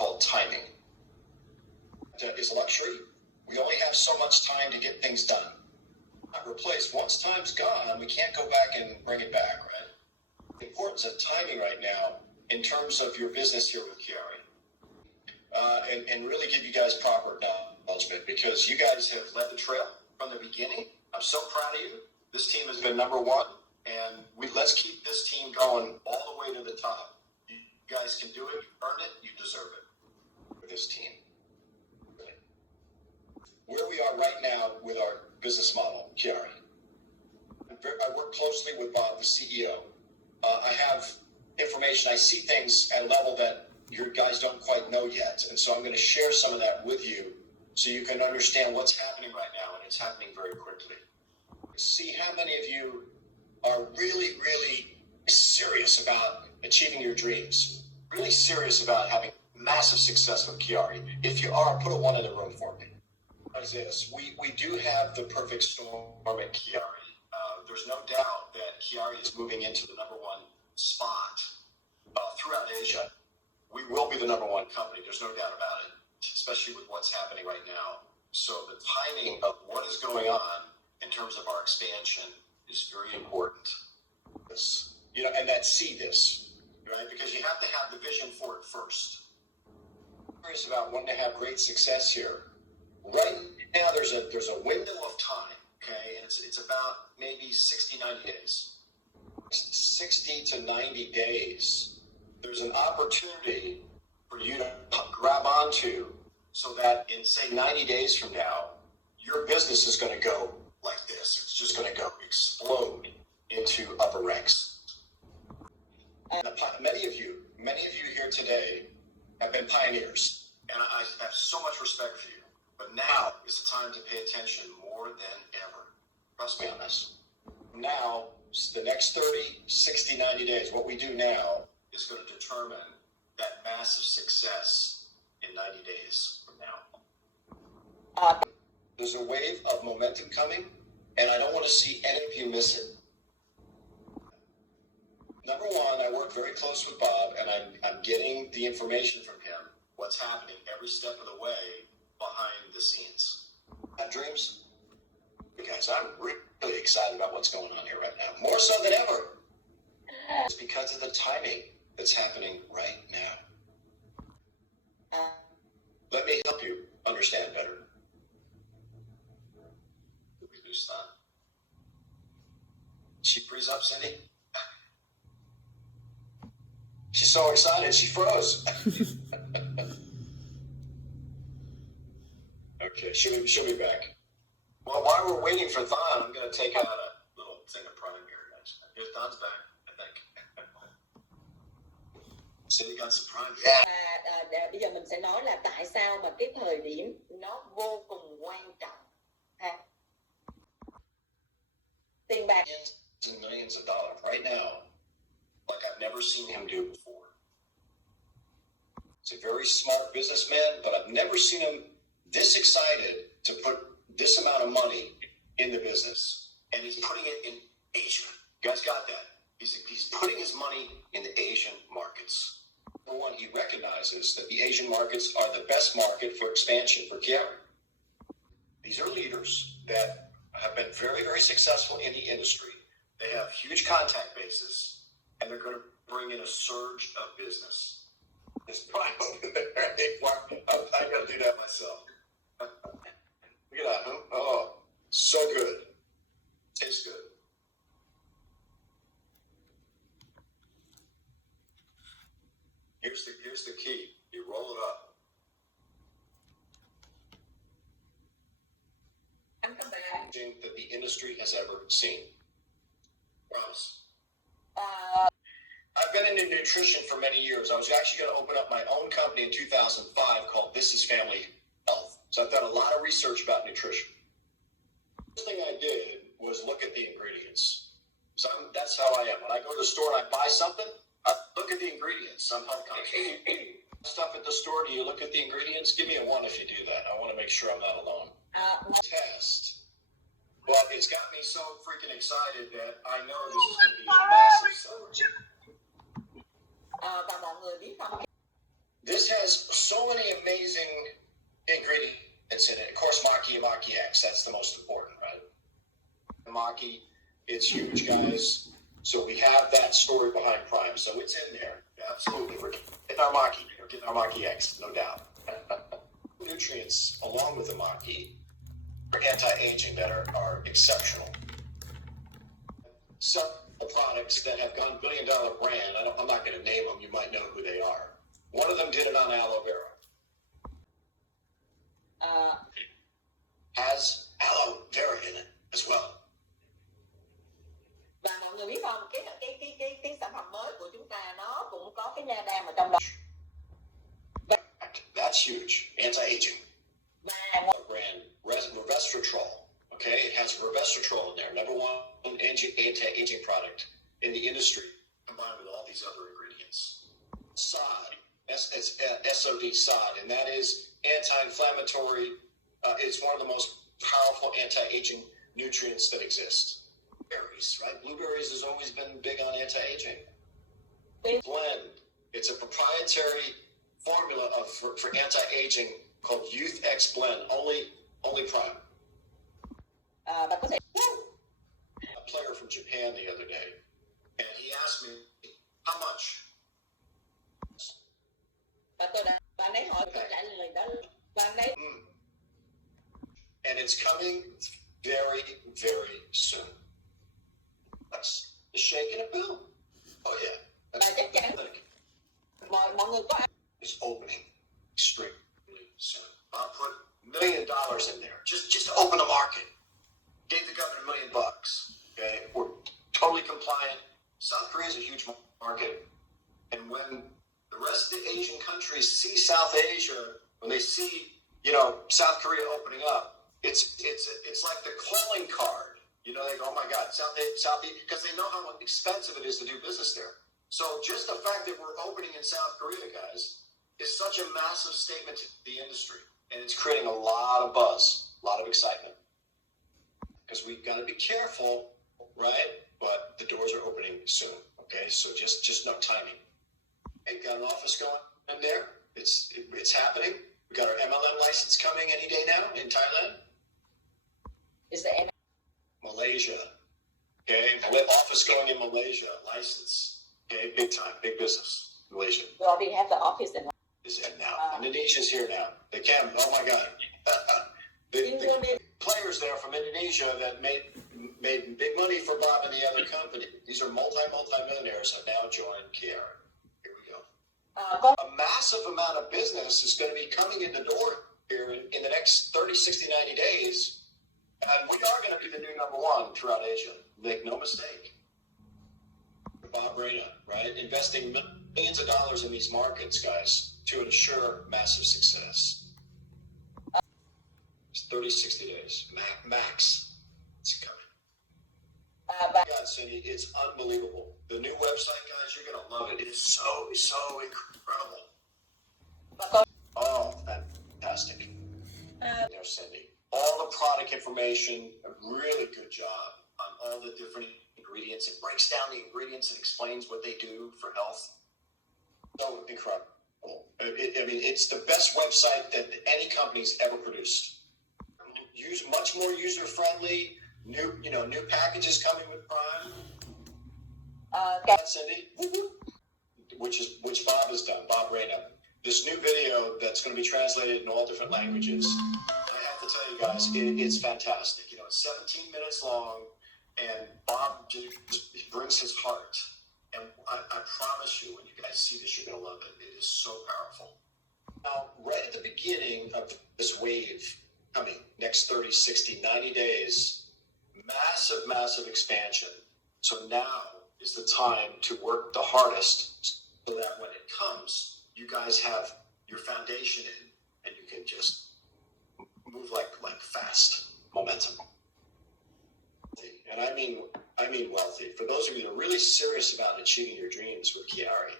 called timing. That is a luxury. We only have so much time to get things done. Not replaced. Once time's gone, we can't go back and bring it back, right? The importance of timing right now in terms of your business here with QuiAri. And really give you guys proper acknowledgement, because you guys have led the trail from the beginning. I'm so proud of you. This team has been number one, and let's keep this team going all the way to the top. You guys can do it. You earned it. You deserve it. For this team. Where we are right now with our business model, QuiAri. I work closely with Bob, the CEO. I have information. I see things at a level that you guys don't quite know yet. And so I'm going to share some of that with you so you can understand what's happening right now, and it's happening very quickly. See how many of you are really, really serious about achieving your dreams, really serious about having massive success with QuiAri. If you are, put a 1 in the room for me. As this, we do have the perfect storm at QuiAri. There's no doubt that QuiAri is moving into the number one spot throughout Asia. We will be the number one company. There's no doubt about it, especially with what's happening right now. So the timing of what is going on in terms of our expansion is very important. This, and that see this, right? Because you have to have the vision for it first. I'm curious about wanting to have great success here. Right now, there's a window of time, okay, and it's about maybe 60, 90 days. 60 to 90 days. There's an opportunity for you to grab onto so that in, say, 90 days from now, your business is going to go like this. It's just going to go explode into upper ranks. And many of you here today have been pioneers, and I have so much respect for you. But now is the time to pay attention more than ever. Trust me on this. Now, the next 30, 60, 90 days, what we do now is going to determine that massive success in 90 days from now. There's a wave of momentum coming, and I don't want to see any of you miss it. Number one, I work very close with Bob, and I'm getting the information from him, what's happening every step of the way behind the scenes. Have dreams? Guys, I'm really excited about what's going on here right now, more so than ever. It's because of the timing that's happening right now. Let me help you understand better. She freeze up, Cindy? She's so excited, she froze. Okay, she'll be back. Well, while we're waiting for Thon, I'm going to take out a little thing of prime here, guys. Here's Thon's back, I think. Cindy got some prime. Bây giờ mình sẽ nói là tại sao mà cái thời điểm nó vô cùng quan trọng. Tiền bạc. And millions of dollars right now, like I've never seen him do before. He's a very smart businessman, but I've never seen him this excited to put this amount of money in the business. And he's putting it in Asia. You guys got that? He's putting his money in the Asian markets. For one, he recognizes that the Asian markets are the best market for expansion for QuiAri. These are leaders that have been very, very successful in the industry. They have huge contact bases, and they're going to bring in a surge of business. There's prime over there. I got to do that myself. Look at that, huh? Oh, so good. Tastes good. Here's the key. You roll it up. That the industry has ever seen. Promise. I've been into nutrition for many years. I was actually going to open up my own company in 2005 called This is Family Health. So I've done a lot of research about nutrition. The first thing I did was look at the ingredients. So that's how I am. When I go to the store and I buy something, I look at the ingredients. I'm health conscious. Stuff at the store, do you look at the ingredients? Give me a 1 if you do that. I want to make sure I'm not alone. Test. Well, it's got me so freaking excited that I know this is going to be a massive summer. This has so many amazing ingredients in it. Of course, Maqui and Maqui X, that's the most important, right? Maqui, it's huge, guys. So we have that story behind Prime. So it's in there. Absolutely. We're getting our Maqui. We're getting our Maqui X, no doubt. Nutrients along with the Maqui for anti-aging that are exceptional. Some products that have gone billion-dollar brand, I'm not going to name them. You might know who they are. One of them did it on aloe vera. Has aloe vera in it as well. Và mọi người biết không, cái sản phẩm mới của chúng ta nó cũng có cái nha đam ở trong đó. That's huge. Anti-aging. Và brand resveratrol. Okay, it has resveratrol in there. Number one anti-aging product in the industry, combined with all these other ingredients. SOD, SOD, SOD, and that is anti-inflammatory. It's one of the most powerful anti-aging nutrients that exist. Berries, right? Blueberries has always been big on anti-aging. Blend. It's a proprietary formula for anti-aging called Youth X Blend. Only Prime. bạn có thể A player from Japan the other day, and he asked me how much. và bạn ấy hỏi tôi trả lời đó bạn ấy And it's coming very, very soon. That's the shake and a bill. Oh yeah. That's và chắc chắn mọi người có is opening extremely soon. I'll put $1 million in there just to open the market. Gave the government $1 million. Okay, we're totally compliant. South Korea is a huge market, and when the rest of the Asian countries see South Asia, when they see South Korea opening up, it's like the calling card. They go, oh my God, South because they know how expensive it is to do business there. So just the fact that we're opening in South Korea, guys, is such a massive statement to the industry, and it's creating a lot of buzz, a lot of excitement. Because we've got to be careful, right? But the doors are opening soon. Okay, so just no timing. We've got an office going in there. It's happening. We got our MLM license coming any day now in Thailand. is the Malaysia. Okay, office going in Malaysia. License. Okay, big time, big business. Malaysia. we already have the office in Is in now. Indonesia's here now. They can. Oh my God. the players there from Indonesia that made big money for Bob and the other company. These are multi-millionaires have now joined QuiAri. Here we go. A massive amount of business is going to be coming in the door here in the next 30, 60, 90 days. And we are going to be the new number one throughout Asia. Make no mistake. Bob Reyna, right? Investing millions of dollars in these markets, guys, to ensure massive success. It's 30, 60 days. Max. It's coming. God, Cindy, it's unbelievable. The new website, guys, you're going to love it. It is so incredible. Oh, fantastic. There's Cindy. All the product information, a really good job on all the different ingredients. It breaks down the ingredients and explains what they do for health. So incredible. It's the best website that any company's ever produced. Much more user-friendly. New packages coming with Prime. Cindy, which Bob has done, Bob Reyna. This new video that's going to be translated in all different languages. I have to tell you guys, it's fantastic. It's 17 minutes long, and Bob just brings his heart. And I promise you, when you guys see this, you're going to love it. It is so powerful. Now, right at the beginning of this wave coming, next 30, 60, 90 days, massive expansion. So now is the time to work the hardest so that when it comes, you guys have your foundation in and you can just move like fast momentum. And I mean wealthy. For those of you that are really serious about achieving your dreams with QuiAri,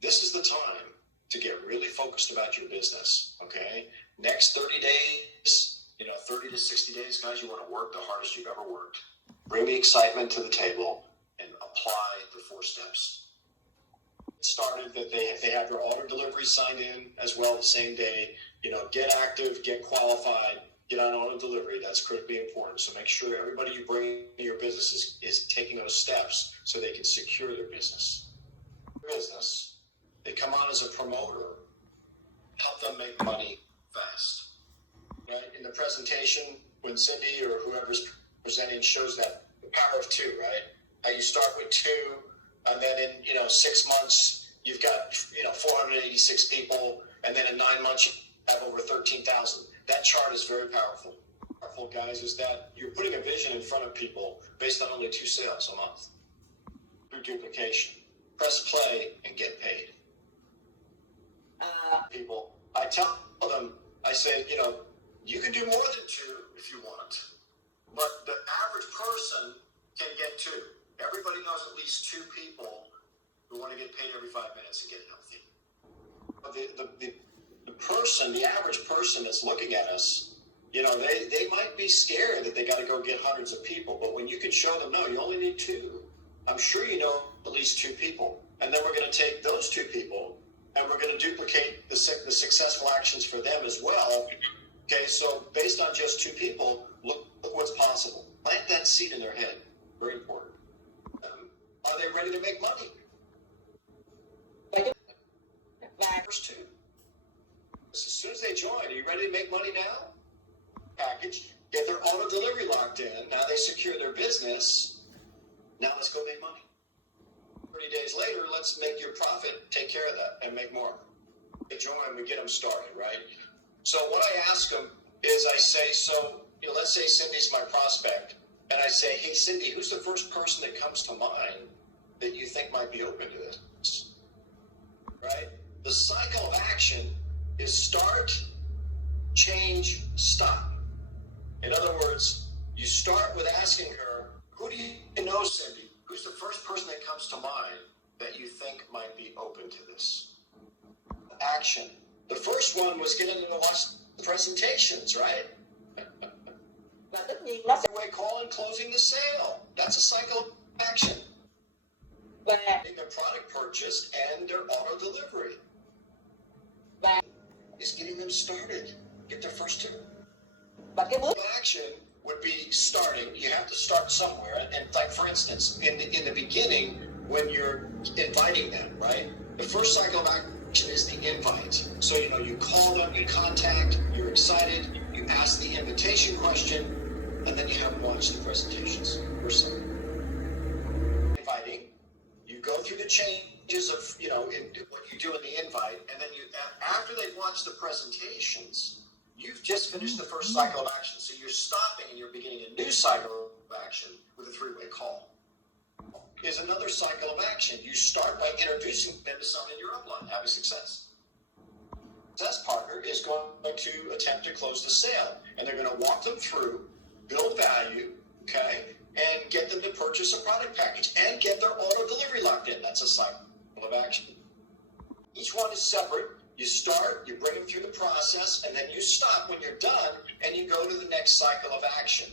this is the time to get really focused about your business, okay? Next 30 days, 30 to 60 days, guys, you want to work the hardest you've ever worked. Bring the excitement to the table and apply the 4 steps. started, that they have their auto delivery signed in as well the same day. Get active, get qualified, get on auto delivery. That's critically important. So make sure everybody you bring into your business is taking those steps so they can secure their business. They come on as a promoter, help them make money fast. Right? In the presentation, when Cindy or whoever's presenting shows that the power of two, right? How you start with two, and then in 6 months you've got 486 people, and then in 9 months you have over 13,000. That chart is very powerful. Powerful, guys, is that you're putting a vision in front of people based on only 2 sales a month through duplication. Press play and get paid. People, I tell them, I say, you can do more than 2 if you want, but the average person can get 2. Everybody knows at least 2 people who want to get paid every 5 minutes and get healthy. But the average person that's looking at us, they might be scared that they got to go get hundreds of people. But when you can show them, no, you only need 2. I'm sure you know at least 2 people. And then we're going to take those 2 people and we're going to duplicate the successful actions for them as well. Okay, so based on just 2 people, look what's possible. Plant that seed in their head. Very important. Are they ready to make money? First 2. As soon as they join, are you ready to make money now? Package, get their auto delivery locked in. Now they secure their business. Now let's go make money. 30 days later, let's make your profit, take care of that, and make more. They join, we get them started, right? So what I ask them is I say, let's say Cindy's my prospect, and I say, hey, Cindy, who's the first person that comes to mind that you think might be open to this? Right? The cycle of action is start, change, stop. In other words, you start with asking her, who do you know, Cindy? Who's the first person that comes to mind that you think might be open to this? Action. The first one was getting them to watch the presentations, right? Và tất nhiên nó sẽ Way call and closing the sale. That's a cycle of action. và Getting their product purchased and their auto delivery. và Is getting them started. Get their first 2. và cái bước Action would be starting. You have to start somewhere. And like, for instance, in the beginning, when you're inviting them, right? The first cycle of action is the invite. So, you call them, you contact, you're excited, you ask the invitation question, and then you have them watch the presentations. First cycle. Inviting, you go through the changes of, in what you do in the invite, and then after they've watched the presentations, you've just finished the first cycle of action. So you're stopping and you're beginning a new cycle of action with a 3-way call. Is another cycle of action. You start by introducing them to someone in your upline, having success. Success partner is going to attempt to close the sale, and they're going to walk them through, build value, okay, and get them to purchase a product package and get their auto delivery locked in. That's a cycle of action. Each one is separate. You start, you bring them through the process, and then you stop when you're done, and you go to the next cycle of action.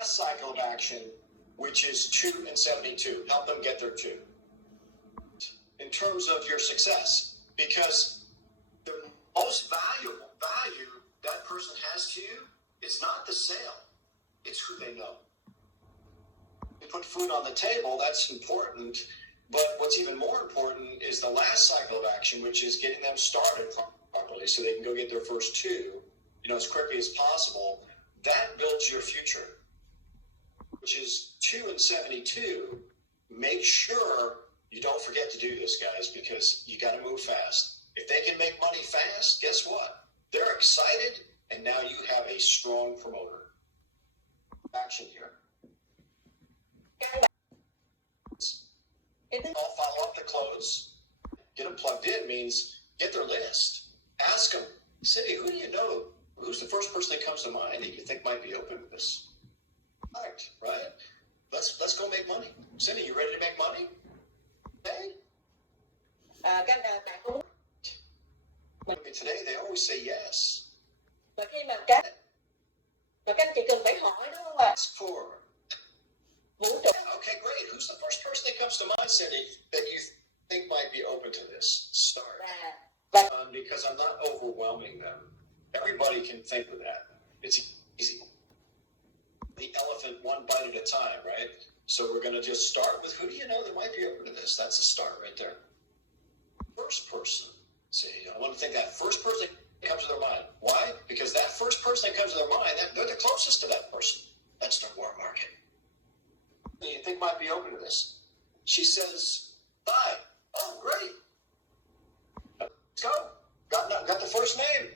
A cycle of action, which is 2 and 72. Help them get their 2. In terms of your success, because the most value that person has to you is not the sale, it's who they know. You put food on the table, that's important. But what's even more important is the last cycle of action, which is getting them started properly so they can go get their first 2, as quickly as possible. That builds your future, which is 2 and 72. Make sure you don't forget to do this, guys, because you got to move fast. If they can make money fast, guess what? They're excited, and now you have a strong promoter. Action here. I'll follow up the close. Get them plugged in means get their list. Ask them, Cindy, who do you know? Who's the first person that comes to mind that you think might be open to this? Right? Let's go make money. Cindy, you ready to make money? Hey? các bạn không Today they always say yes. và khi mà các chỉ cần phải hỏi đúng không ạ? Ask for. Vũ trụ Okay, great. Who's the first person that comes to mind, Cindy, that you think might be open to this? Start. Và Because I'm not overwhelming them. Everybody can think with that. It's easy. The elephant one bite at a time, right? So we're going to just start with who do you know that might be open to this? That's a start right there. First person. See, I want to think that first person that comes to their mind. Why? Because that first person that comes to their mind, they're the closest to that person. That's the warm market. Who do you think might be open to this? She says, "Bye." Oh, great. Let's go. Got the first name.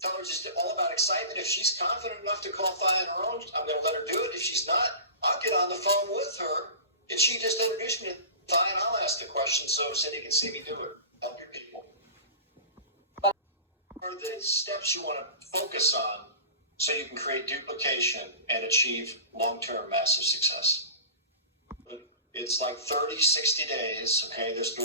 Tell her just all about excitement. If she's confident enough to qualify on her own, I'm going to let her do it. If she's not, I'll get on the phone with her. And she just introduced me to Ty, and I'll ask the question so Cindy can see me do it. Help your people. What are the steps you want to focus on so you can create duplication and achieve long-term massive success? It's like 30, 60 days, okay? This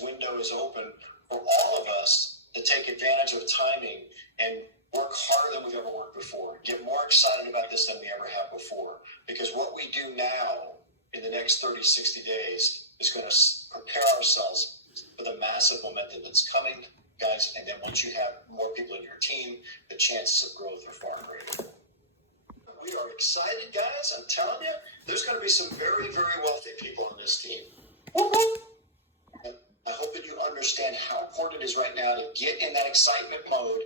window is open for all of us to take advantage of timing and work harder than we've ever worked before. Get more excited about this than we ever have before. Because what we do now in the next 30, 60 days is going to prepare ourselves for the massive momentum that's coming, guys. And then once you have more people in your team, the chances of growth are far greater. We are excited, guys. I'm telling you, there's going to be some very, very wealthy people on this team. And I hope that you understand how important it is right now to get in that excitement mode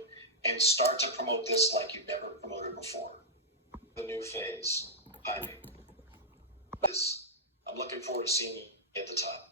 and start to promote this like you've never promoted before. The new phase, timing. I'm looking forward to seeing you at the top.